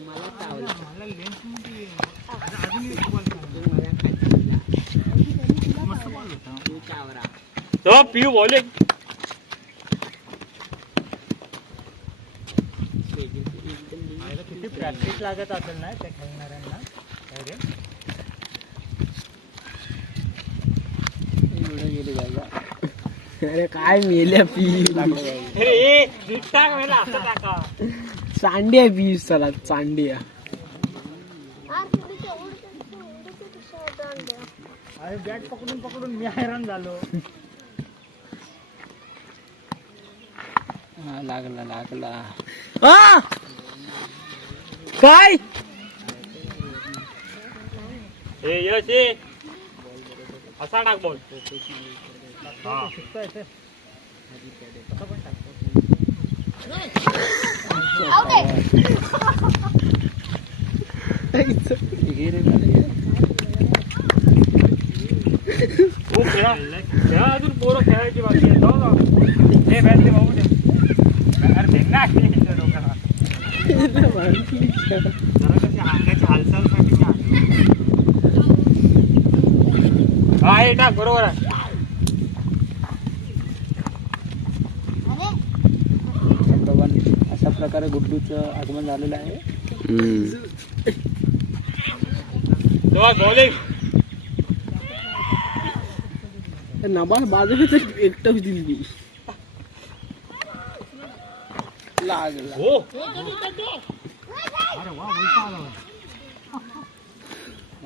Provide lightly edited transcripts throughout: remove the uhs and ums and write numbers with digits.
मला चावला मला लेन्स मध्ये अजून एक बॉल मला खाल्ला मस्त बॉल होता तू चावरा तो पिऊ बॉलिंग किती प्रॅक्टिस लागत असेल ना त्या खेळणाऱ्यांना काय रे गेले बाबा अरे काय मेल्या पीस ए टाक वेळा असं टाका चांडिया पीस चला चांडिया अरे बॅट पकडून पकडून मी हैराण झालो लागला लागला काय ए यश ए असा टाक बॉल हा शिकतोय ते कसं पण टाकतो खूप खेळा खेळा अजून पोरं खेळायची बाकी आहे जाऊ जाऊ हे बॅट दे भाऊ दे अरे भेटणार डोक्याला जरा कशी अंगाची हालचालसाठी हा हे टाक बरोबर आहे अशा प्रकारे गुड्डूचं आगमन झालेलं आहे तेव्हा बॉलिंग नबाल बाजूला एकटं दिली लागला हो अरे वा उलटा आला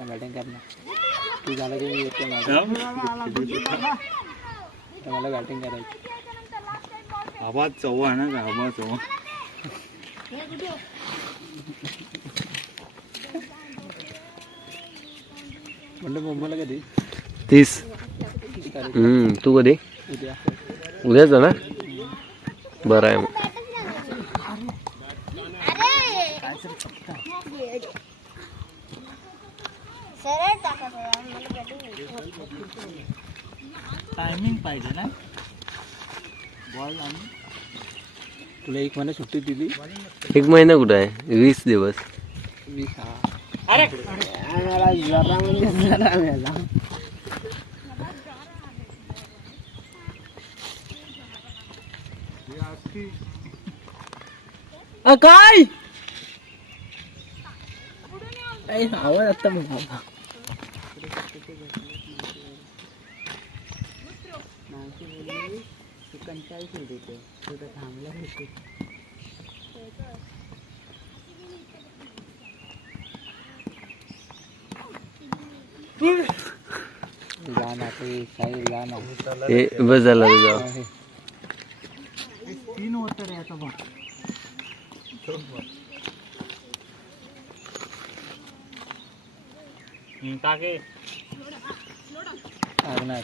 बॅटिंग करणार तू झालं की मी येते मला बॅटिंग करायची आवाज चव्हाण ना का आवाज चव्हाण म्हणलं मुंबईला कधी 30 तू कधी उद्या उद्याच ना बरं आहे मग टायमिंग पाहिजे ना बॉल आणि तुला एक महिना सुट्टी दिली 1 महिना कुठं आहे 20 दिवस 20 अरे मला जरा म्हणजे जरा मिळाला काय आवाज आता मला कंटाळीच होते तुझं थांबलं होते गाणं ते साईड गाणं हे बस झालं तुझं 3 होतं रे आता बॉल टाके लागणार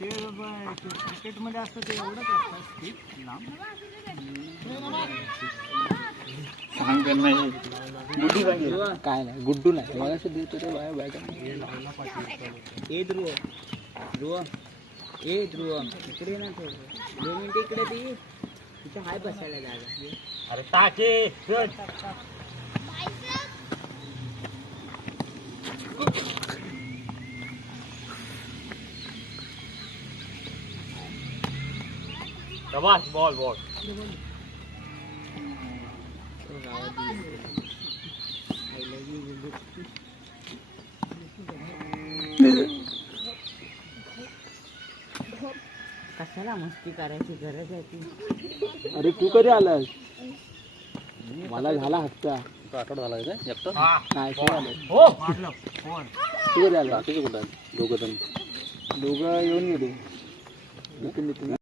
ते क्रिकेट मध्ये असतं ते एवढंच असतं स्पीड लांब काय नाही गुड्डू नाही मला असं देतो ते बाय बाय ए ध्रुव इकडे ना 2 मिनिटं इकडे ती तिच्या हाय बसायला जागा अरे टाके शाबाश बॉल बॉल कशाला मस्ती करायची गरज आहे ती अरे तू कधी आलास मला झाला हप्ता आठवडा झाला काय एकटा नाही झालं हो मारलं फोन तू कधी आला बाकीचे कुठं दोघं जण दोघं येऊन गेले नितीन